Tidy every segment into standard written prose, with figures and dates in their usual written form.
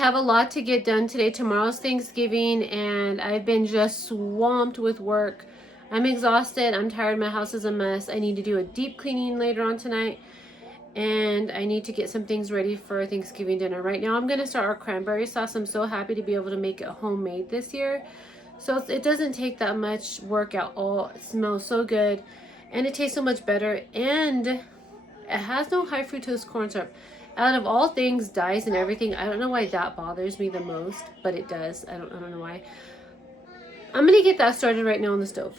have a lot to get done today. Tomorrow's Thanksgiving and I've been just swamped with work. I'm exhausted. I'm tired. My house is a mess. I need to do a deep cleaning later on tonight. And I need to get some things ready for Thanksgiving dinner. Right now I'm going to start our cranberry sauce. I'm so happy to be able to make it homemade this year. So it doesn't take that much work at all. It smells so good and it tastes so much better, and it has no high fructose corn syrup. Out of all things, dyes and everything, I don't know why that bothers me the most, but it does. I don't know why. I'm gonna get that started right now on the stove.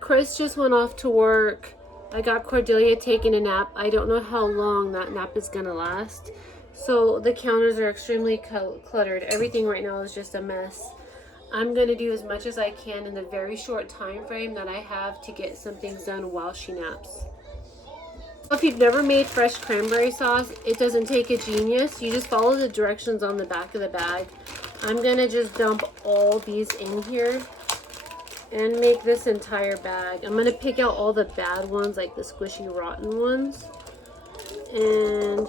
Chris just went off to work. I got Cordelia taking a nap. I don't know how long that nap is gonna last. So the counters are extremely cluttered. Everything right now is just a mess. I'm gonna do as much as I can in the very short time frame that I have to get some things done while she naps. If you've never made fresh cranberry sauce, it doesn't take a genius. You just follow the directions on the back of the bag. I'm gonna just dump all these in here and make this entire bag. I'm gonna pick out all the bad ones, like the squishy rotten ones, and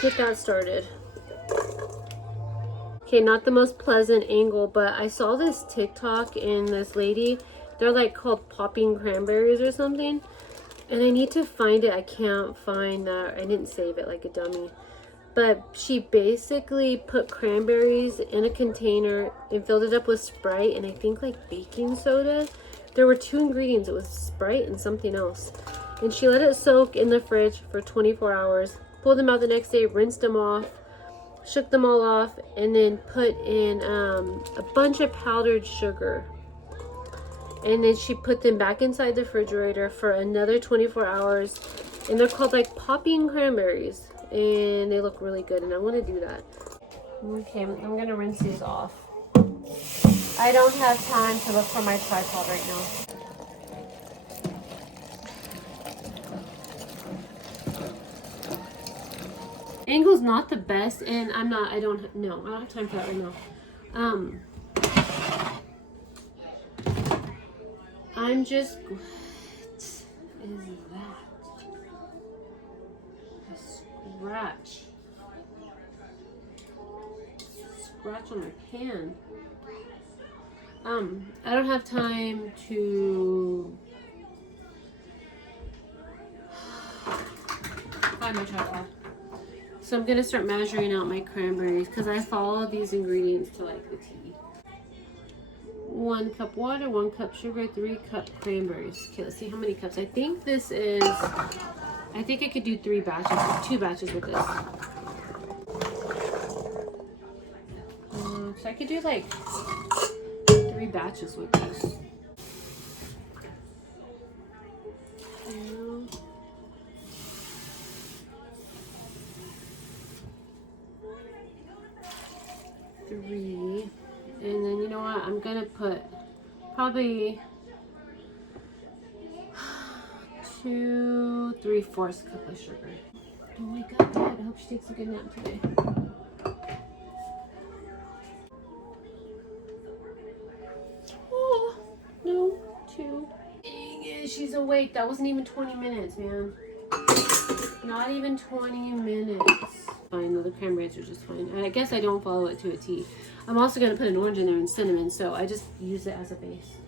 get that started. Okay, not the most pleasant angle, but I saw this TikTok and this lady, they're like called popping cranberries or something, and I need to find it. I can't find that. I didn't save it like a dummy. But she basically put cranberries in a container and filled it up with Sprite and I think like baking soda. There were 2 ingredients. It was Sprite and something else. And she let it soak in the fridge for 24 hours. Pulled them out the next day, rinsed them off, shook them all off, and then put in a bunch of powdered sugar. And then she put them back inside the refrigerator for another 24 hours. And they're called like popping cranberries. And they look really good, and I want to do that. Okay, I'm going to rinse these off. I don't have time to look for my tripod right now. Angle's not the best, and I don't have time for that right now. I'm just, what is that? Scratch on my pan. I don't have time to find my tripod. So I'm gonna start measuring out my cranberries because I follow these ingredients to like the T. 1 cup water, 1 cup sugar, 3 cup cranberries. Okay, let's see how many cups. I think I could do 2 batches with this. So I could do like 3 batches with this. 2, 3, and then you know what? I'm gonna put probably 2 3/4 cup of sugar. Oh my god, Dad, I hope she takes a good nap today. Oh, no, 2. Dang it, she's awake. That wasn't even 20 minutes, man. Not even 20 minutes. Fine, the cranberries are just fine. I guess I don't follow it to a T. I'm also going to put an orange in there and cinnamon, so I just use it as a base.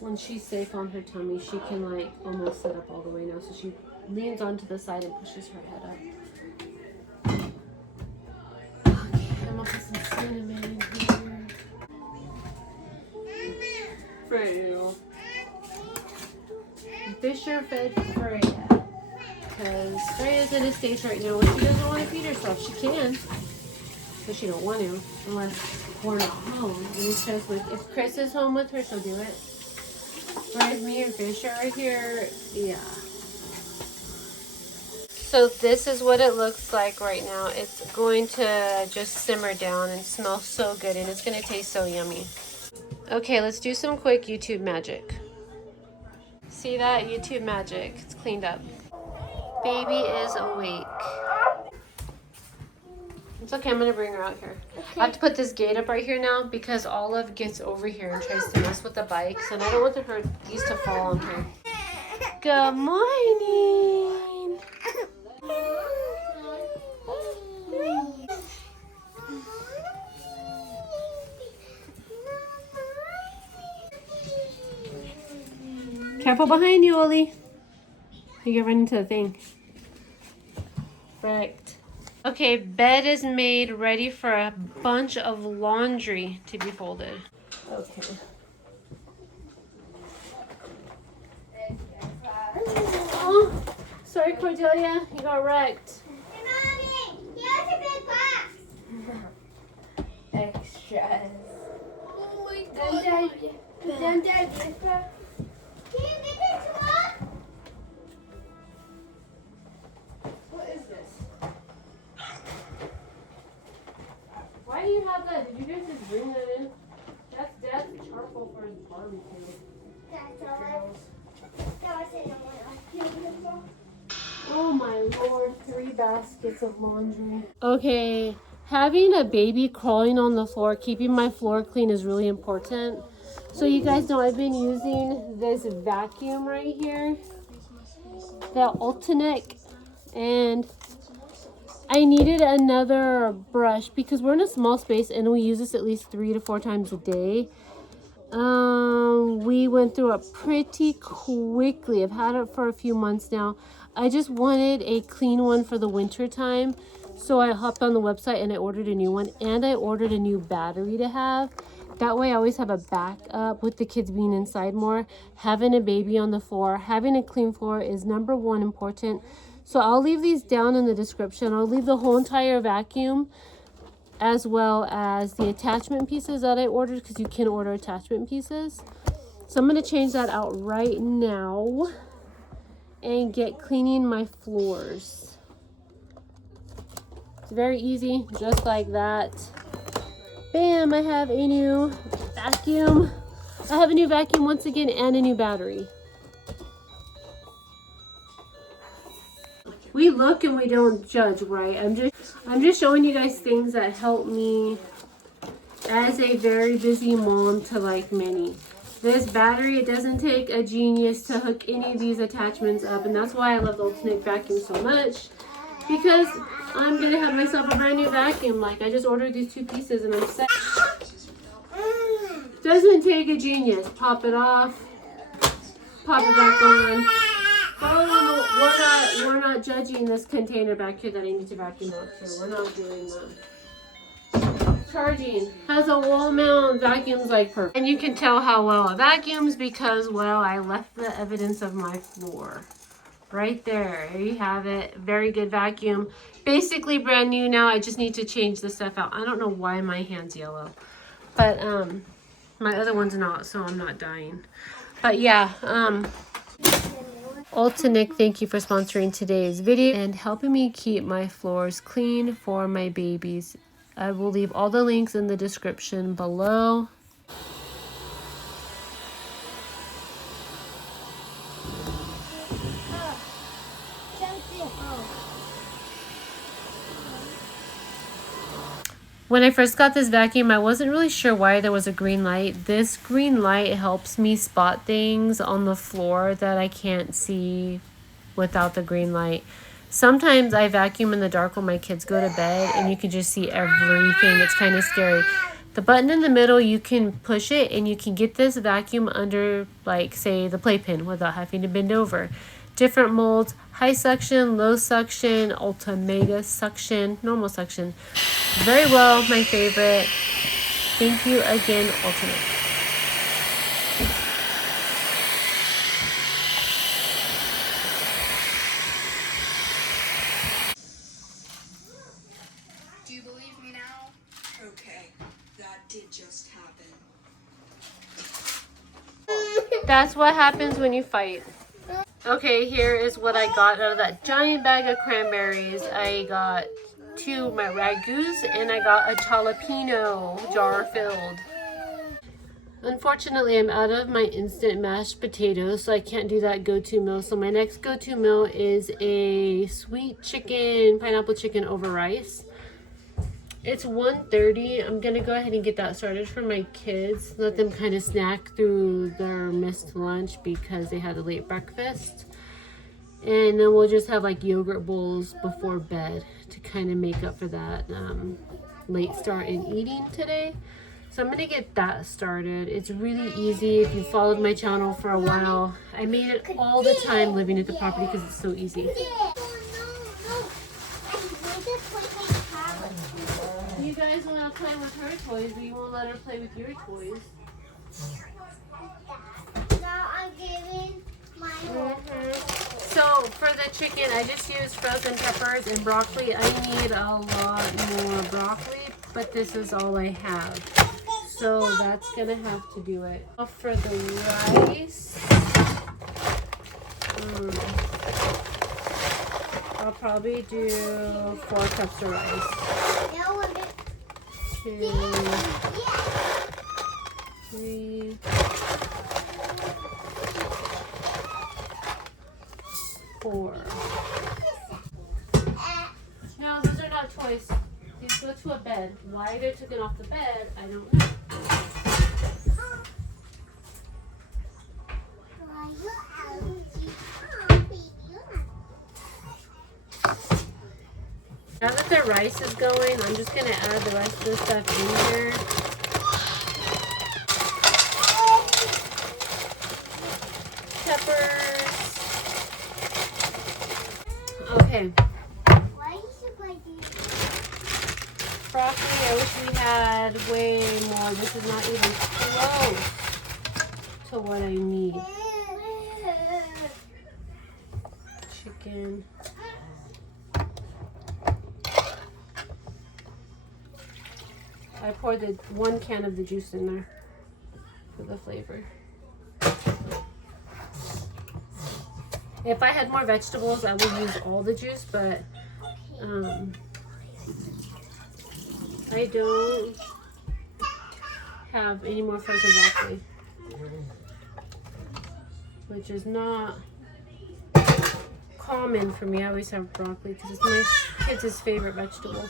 When she's safe on her tummy, she can like almost sit up all the way now, so she leans onto the side and pushes her head up. Okay, I'm gonna put some cinnamon in here. Freya. Fisher fed Freya. Because Freya's in a stage right now where she doesn't want to feed herself. She can, but she don't want to unless we're not home. And it's just like, if Chris is home with her, she'll do it. Whereas me and Fisher are here, yeah. So this is what it looks like right now. It's going to just simmer down and smell so good, and it's going to taste so yummy. Okay, let's do some quick YouTube magic. See that? YouTube magic. It's cleaned up. Baby is awake. It's okay, I'm going to bring her out here. Okay. I have to put this gate up right here now because Olive gets over here and tries to mess with the bikes, and I don't want these to fall on her. Good morning. Careful behind you, Oli. You get right into the thing. Correct. Okay, bed is made ready for a bunch of laundry to be folded. Okay. Oh, sorry, Cordelia. You got wrecked. Hey, Mommy, here's a big box. Extras. Oh my God. Can you make it to us? What is this? Why do you have that? Did you guys just bring that in? That's Dad's charcoal for his barbecue. That's all. That was in the one. Oh my Lord, 3 baskets of laundry. Okay, having a baby crawling on the floor, keeping my floor clean is really important. So you guys know I've been using this vacuum right here, the Ultenic, and I needed another brush because we're in a small space and we use this at least 3 to 4 times a day. We went through it pretty quickly. I've had it for a few months now. I just wanted a clean one for the winter time. So I hopped on the website and I ordered a new one, and I ordered a new battery to have. That way I always have a backup with the kids being inside more. Having a baby on the floor, having a clean floor is #1 important. So I'll leave these down in the description. I'll leave the whole entire vacuum as well as the attachment pieces that I ordered, because you can order attachment pieces. So I'm going to change that out right now and get cleaning my floors. It's very easy, just like that. Bam, I have a new vacuum. I have a new vacuum once again and a new battery. We look and we don't judge, right? I'm just showing you guys things that help me as a very busy mom to like many. This battery, it doesn't take a genius to hook any of these attachments up, and that's why I love the Ultenic vacuum so much, because I'm gonna have myself a brand new vacuum. Like, I just ordered these 2 pieces and I'm set. Doesn't take a genius. Pop it off, pop it back on. Oh, we're not judging this container back here that I need to vacuum out too. We're not doing that. Charging. Has a wall mount, vacuums like perfect. And you can tell how well it vacuums because, well, I left the evidence of my floor. Right there. There you have it. Very good vacuum. Basically brand new now. I just need to change the stuff out. I don't know why my hand's yellow. But my other one's not, so I'm not dying. But yeah, Ultenic, thank you for sponsoring today's video and helping me keep my floors clean for my babies. I will leave all the links in the description below. When I first got this vacuum, I wasn't really sure why there was a green light. This green light helps me spot things on the floor that I can't see without the green light. Sometimes I vacuum in the dark when my kids go to bed and you can just see everything. It's kind of scary. The button in the middle, you can push it and you can get this vacuum under, like, say, the playpen without having to bend over. Different molds, high suction, low suction, ultra mega suction, normal suction. Very well, my favorite. Thank you again, Ultenic. Do you believe me now? Okay, that did just happen. That's what happens when you fight. Okay, here is what I got out of that giant bag of cranberries. I got 2 my ragouts and I got a jalapeno jar filled. Unfortunately, I'm out of my instant mashed potatoes, so I can't do that go-to meal. So my next go-to meal is a sweet chicken, pineapple chicken over rice. It's 1:30. I'm going to go ahead and get that started for my kids. Let them kind of snack through their missed lunch because they had a late breakfast. And then we'll just have like yogurt bowls before bed to kind of make up for that late start in eating today. So I'm gonna get that started. It's really easy if you followed my channel for a while. I made it all the time living at the property because it's so easy. You guys want to play with her toys, but you won't let her play with your toys. Now I'm giving my So for the chicken, I just used frozen peppers and broccoli. I need a lot more broccoli, but this is all I have. So that's gonna have to do it. For the rice, I'll probably do 4 cups of rice. 2, 3, 4. No, those are not toys. These go to a bed. Why they're taken off the bed, I don't know. Now that the rice is going, I'm just going to add the rest of the stuff in here. Peppers. Okay. Broccoli, I wish we had way more. This is not even close to what I need. Chicken. I poured the 1 can of the juice in there for the flavor. If I had more vegetables, I would use all the juice, but I don't have any more frozen broccoli, which is not common for me. I always have broccoli because it's my kids' favorite vegetable.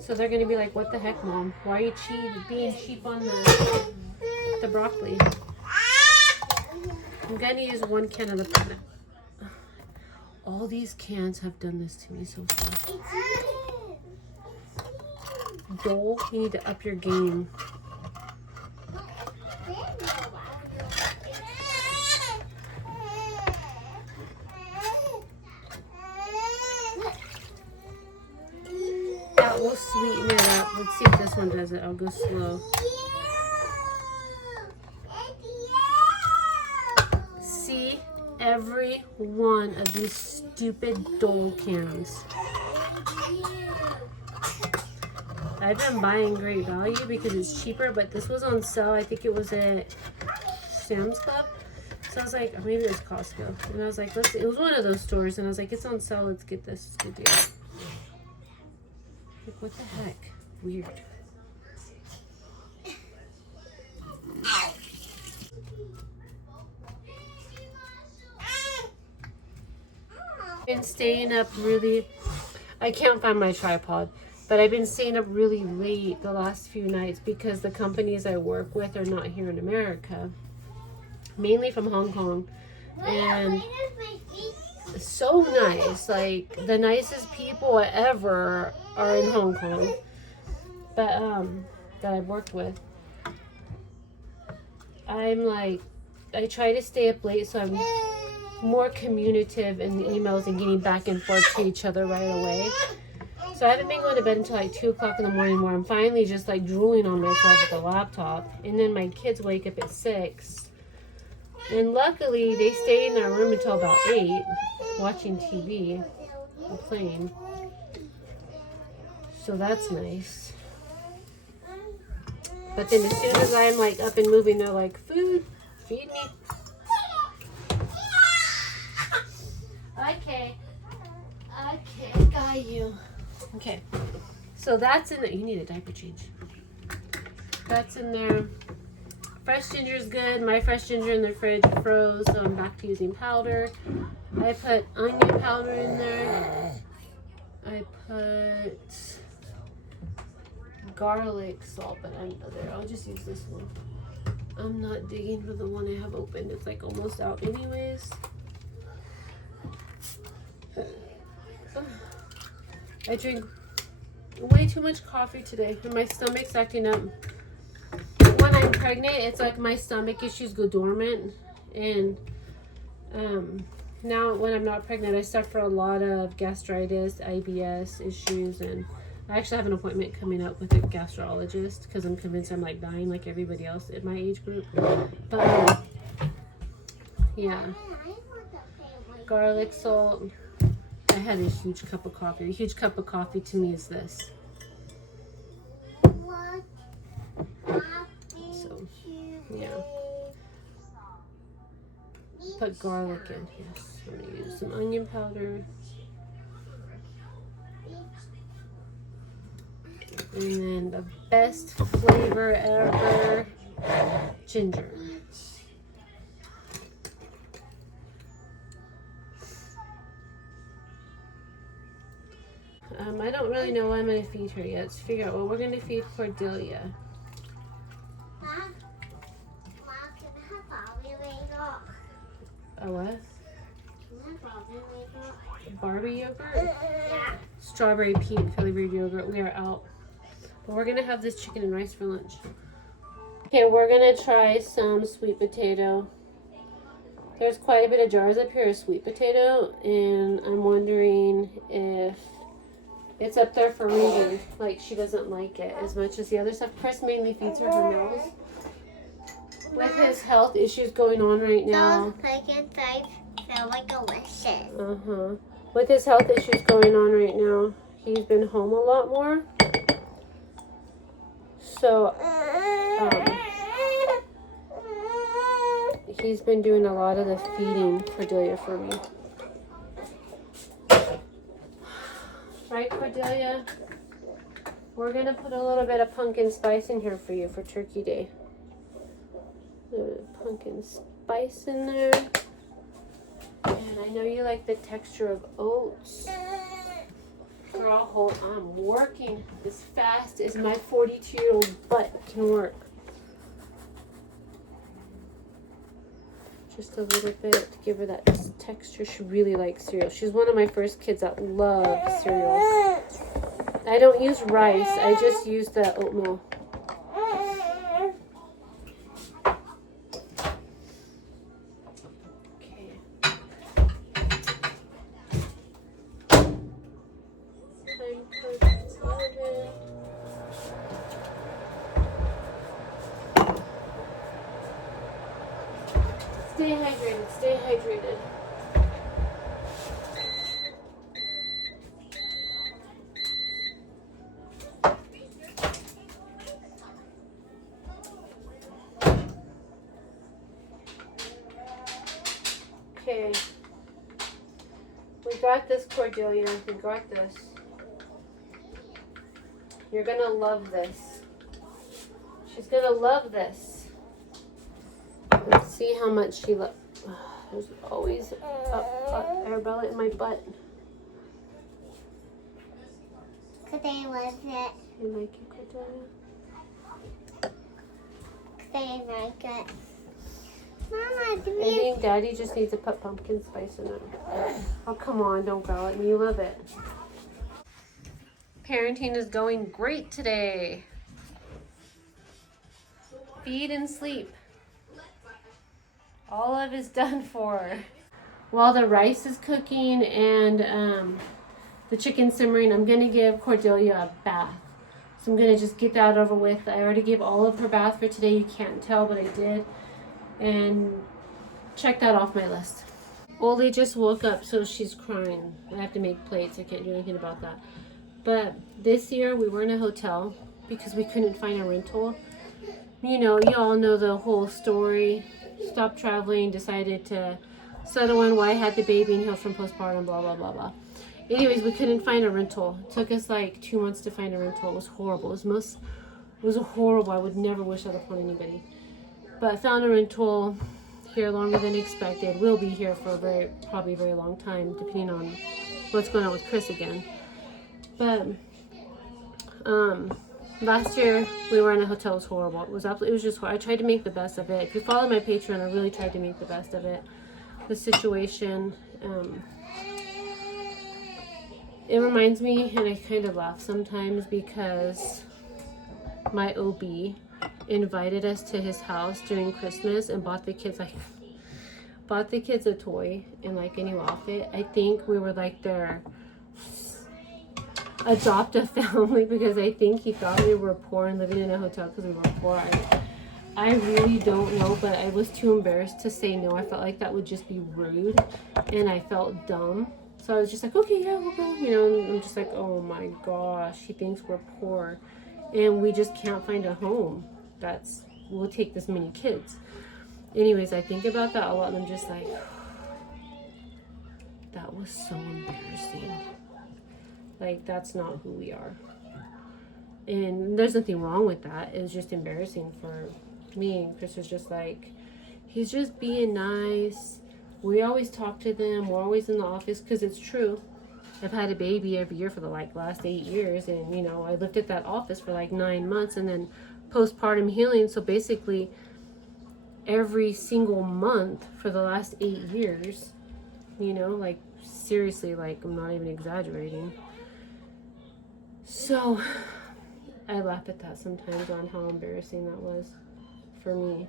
So they're gonna be like, "What the heck, Mom? Why are you being cheap on the broccoli?" I'm gonna use 1 can of the peanut. All these cans have done this to me so far. Joel, you need to up your game. That will sweeten it up. Let's see if this one does it. I'll go slow. See every one of these stupid Dole cans. I've been buying Great Value because it's cheaper, but this was on sale. I think it was at Sam's Club. So I was like, or maybe it was Costco. And I was like, it was one of those stores. And I was like, it's on sale. Let's get this. It's a good deal. Like, what the heck? Weird. Been staying up really, I can't find my tripod, but I've been staying up really late the last few nights because the companies I work with are not here in America, mainly from Hong Kong. And so nice, like the nicest people ever are in Hong Kong, but that I've worked with. I'm like, I try to stay up late so I'm more communicative in the emails and getting back and forth to each other right away. So I haven't been going to bed until like 2 o'clock in the morning, where I'm finally just like drooling on myself with the laptop. And then my kids wake up at 6. And luckily they stay in their room until about 8, watching TV and playing. So that's nice. But then as soon as I'm like up and moving, they're like, food, feed me. Okay, got you. Okay, so that's in there. You need a diaper change. That's in there. Fresh ginger is good. My fresh ginger in the fridge froze, so I'm back to using powder. I put onion powder in there. I put garlic salt, but I'll just use this one. I'm not digging for the one I have open. It's like almost out anyways. I drink way too much coffee today and my stomach's acting up. When I'm pregnant, it's like my stomach issues go dormant, and now when I'm not pregnant, I suffer a lot of gastritis, IBS issues, and I actually have an appointment coming up with a gastrologist because I'm convinced I'm like dying like everybody else in my age group. But yeah, garlic salt. I had a huge cup of coffee. A huge cup of coffee to me is this. So yeah. Put garlic in. Yes, I'm gonna use some onion powder. And then the best flavor ever, ginger. I don't really know what I'm going to feed her yet. Let's figure out what we're going to feed Cordelia. Mom, can I have Barbie later? A what? Can I have Barbie later? Barbie yogurt? Yeah. Strawberry pink flavored yogurt. We are out. But we're going to have this chicken and rice for lunch. Okay, we're going to try some sweet potato. There's quite a bit of jars up here of sweet potato, and I'm wondering if it's up there for reason. Like, she doesn't like it as much as the other stuff. Chris mainly feeds her meals. With his health issues going on right now. Those pumpkin spice feel like delicious. Uh-huh. With his health issues going on right now, he's been home a lot more. So, he's been doing a lot of the feeding Cordelia for me. Right, Cordelia? We're going to put a little bit of pumpkin spice in here for you for Turkey Day. Pumpkin spice in there. And I know you like the texture of oats. Girl, I'm working as fast as my 42-year-old butt can work. Just a little bit to give her that texture. She really likes cereal. She's one of my first kids that loves cereal. I don't use rice. I just use the oatmeal. Stay hydrated, stay hydrated. Okay. We got this, Cordelia. We got this. You're gonna love this. She's gonna love this. Let's see how much she loves. There's always Arabella in my butt. Could they love it? You like it, Cordelia? Could they like it? Mama, do I you? think Daddy just needs to put pumpkin spice in it. Oh, come on, don't growl at me. You love it. Parenting is going great today. Feed and sleep. All of it's done for. While the rice is cooking and the chicken simmering, I'm going to give Cordelia a bath. So I'm going to just get that over with. I already gave all of her bath for today. You can't tell, but I did. And check that off my list. Oli just woke up, so she's crying. I have to make plates. I can't do anything about that. But this year we were in a hotel because we couldn't find a rental. You know, you all know the whole story. Stopped traveling, decided to settle in why I had the baby and heal from postpartum, blah, blah, blah, blah. Anyways, we couldn't find a rental. It took us like 2 months to find a rental. It was horrible. It was horrible. I would never wish that upon anybody. But I found a rental here longer than expected. We'll be here for probably a very long time, depending on what's going on with Chris again. But last year we were in a hotel. It was horrible. It was just horrible. I tried to make the best of it. If you follow my Patreon, I really tried to make the best of it. The situation. It reminds me, and I kind of laugh sometimes because my OB invited us to his house during Christmas and bought the kids a toy and like a new outfit. I think we were like their adoptive family because I think he thought we were poor and living in a hotel because we were poor. I really don't know, but I was too embarrassed to say no. I felt like that would just be rude and I felt dumb. So I was just like, okay, yeah, we'll go. You know, and I'm just like, oh my gosh, he thinks we're poor and we just can't find a home we'll take this many kids. Anyways, I think about that a lot and I'm just like, that was so embarrassing. Like, that's not who we are. And there's nothing wrong with that. It was just embarrassing for me. And Chris was just like, he's just being nice. We always talk to them. We're always in the office because it's true. I've had a baby every year for the last 8 years. And, you know, I lived at that office for 9 months and then postpartum healing. So basically every single month for the last 8 years, you know, seriously, I'm not even exaggerating. So I laugh at that sometimes on how embarrassing that was for me.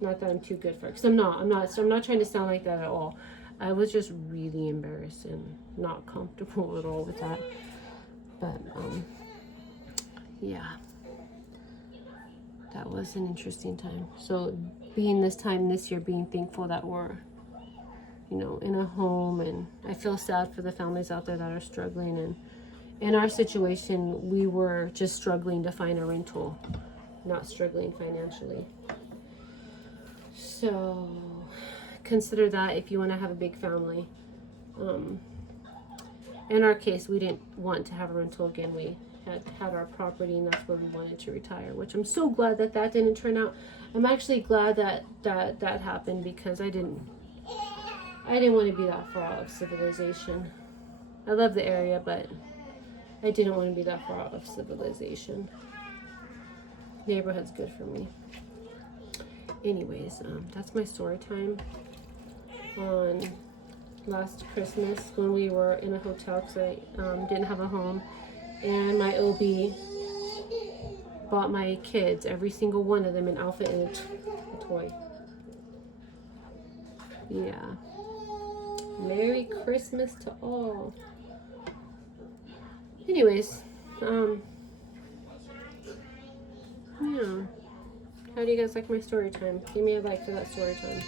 Not that I'm too good for it, because I'm not trying to sound like that at all. I was just really embarrassed and not comfortable at all with that. But yeah, that was an interesting time. So being this year, being thankful that we're, you know, in a home, and I feel sad for the families out there that are struggling. And in our situation, we were just struggling to find a rental, not struggling financially. So consider that if you want to have a big family. In our case, we didn't want to have a rental again. We had our property, and that's where we wanted to retire, which I'm so glad that didn't turn out. I'm actually glad that happened because I didn't want to be that far out of civilization. I love the area, but I didn't want to be that far out of civilization. Neighborhood's good for me. Anyways, that's my story time on last Christmas when we were in a hotel because I didn't have a home, and my OB bought my kids, every single one of them, an outfit and a toy. Yeah. Merry Christmas to all. Anyways, yeah. How do you guys like my story time? Give me a like for that story time.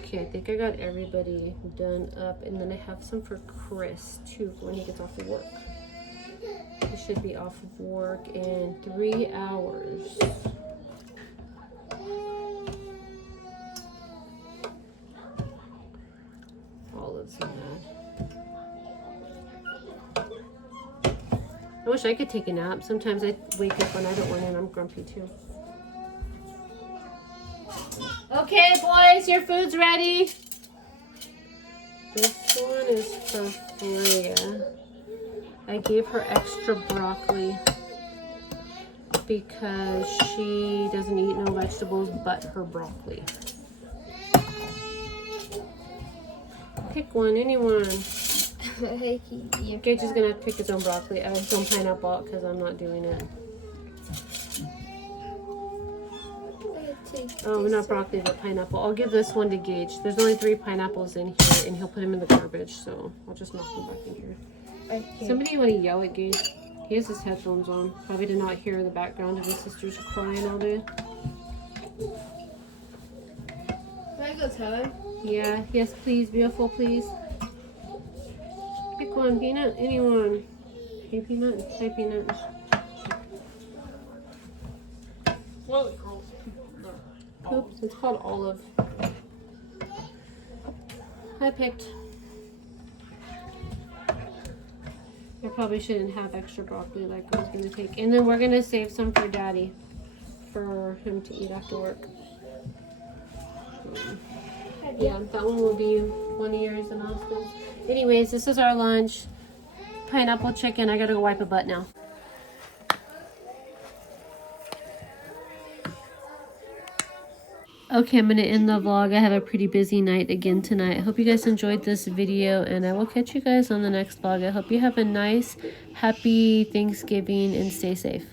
Okay, I think I got everybody done up, and then I have some for Chris too when he gets off of work. He should be off of work in 3 hours. Olives and that. I wish I could take a nap. Sometimes I wake up when I don't want to, and I'm grumpy too. Okay, boys, your food's ready. This one is for Freya. I gave her extra broccoli because she doesn't eat no vegetables but her broccoli. Pick one, anyone. Gage is gonna pick his own broccoli. I have some pineapple because I'm not doing it. Oh, not broccoli, but pineapple. I'll give this one to Gage. There's only 3 pineapples in here, and he'll put them in the garbage, so I'll just knock them back in here. Okay. Somebody want to yell at Gage? He has his headphones on. Probably did not hear the background of his sisters crying all day. Can I go tell him? Yeah, yes, please, beautiful, please. Pick one, Peanut. Anyone? Hey, Peanut. Hi, Peanut. Well, Oops, it's called Olive. I picked. I probably shouldn't have extra broccoli like I was going to take. And then we're going to save some for Daddy for him to eat after work. Yeah, that one will be one of yours and Austin's. Anyways, this is our lunch. Pineapple chicken. I got to go wipe a butt now. Okay, I'm going to end the vlog. I have a pretty busy night again tonight. I hope you guys enjoyed this video, and I will catch you guys on the next vlog. I hope you have a nice, happy Thanksgiving, and stay safe.